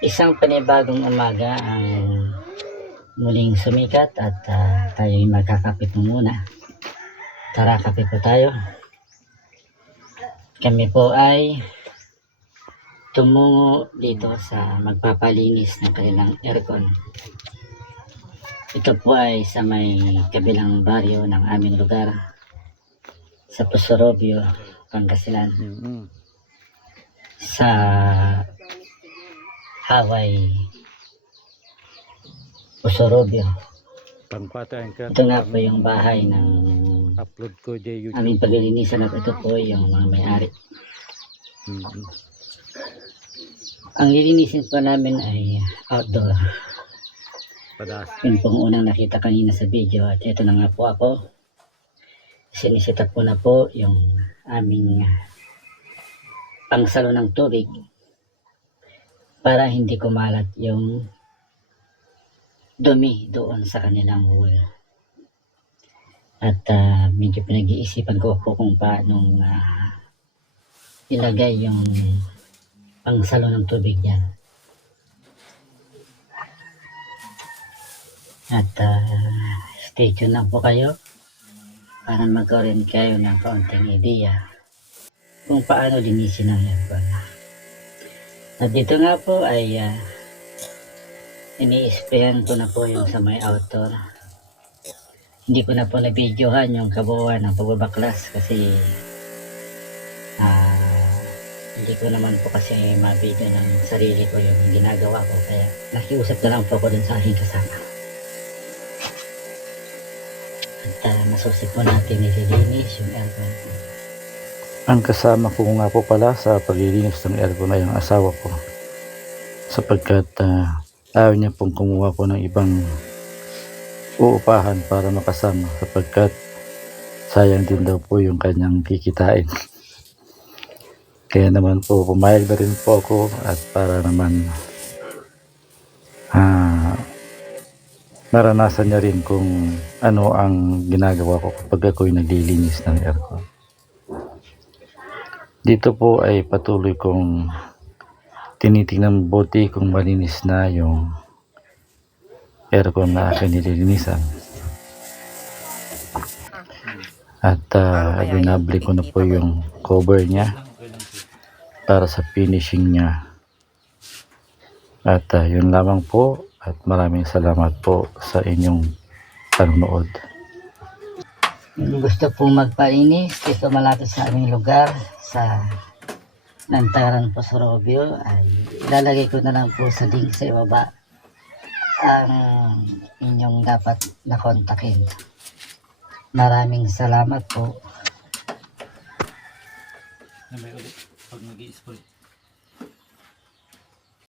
Isang panibagong umaga ang muling sumikat at tayo'y magkakape po muna. Tara, kape po tayo. Kami po ay tumungo dito sa magpapalinis ng kanilang aircon. Ito po ay sa may kabilang baryo ng aming lugar sa Pusorobio, Pangasinan. Sa Hawaii, Pusorobio. Ito nga po yung bahay ng upload ko di YouTube. aming paglilinisan at ito po yung mga may-ari. Ang lilinisin po namin ay outdoor. Yun pong unang nakita kanina sa video at ito na nga po ako. Sinisita po na po yung aming pangsalo ng tubig para hindi kumalat yung dumi doon sa kanilang pool. At medyo pinag-iisipan ko po kung paano ilagay yung pangsalo ng tubig niya. At stay tuned lang po kayo para magkaroon kayo ng kaunting idea kung paano linisin ang aircon. At dito nga po ay ini-sprayan ko na po yung sa may outdoor. Hindi ko na po na-videohan yung kabuuan ng pagbabaklas kasi hindi ko naman po kasi ma-video ng sarili ko yung ginagawa ko, kaya nakiusap na lang po ako dun sa aking kasama. At masusi po natin nililinis yung aircon. Ang kasama ko nga po pala sa paglilinis ng aircon ay ang asawa ko, sapagkat ayaw niya pong kumuha po ng ibang uupahan para makasama, sapagkat sayang din daw po yung kanyang kikitain. Kaya naman po pumayag na rin po ako, at para naman maranasan niya rin kung ano ang ginagawa ko kapag ako'y naglilinis ng aircon. Dito po ay patuloy kong tinitingnan mabuti kung malinis na yung aircon na aking nililinisan. At binabli ko na po yung cover niya para sa finishing niya. At yun lamang po, at maraming salamat po sa inyong panonood. Gusto pong magpainis dito malapit sa aming lugar sa Lantaran, Pusorobio, ay ilalagay ko na lang po sa link sa ibaba ang inyong dapat na kontakin. Maraming salamat po. Pag nag-i-spray.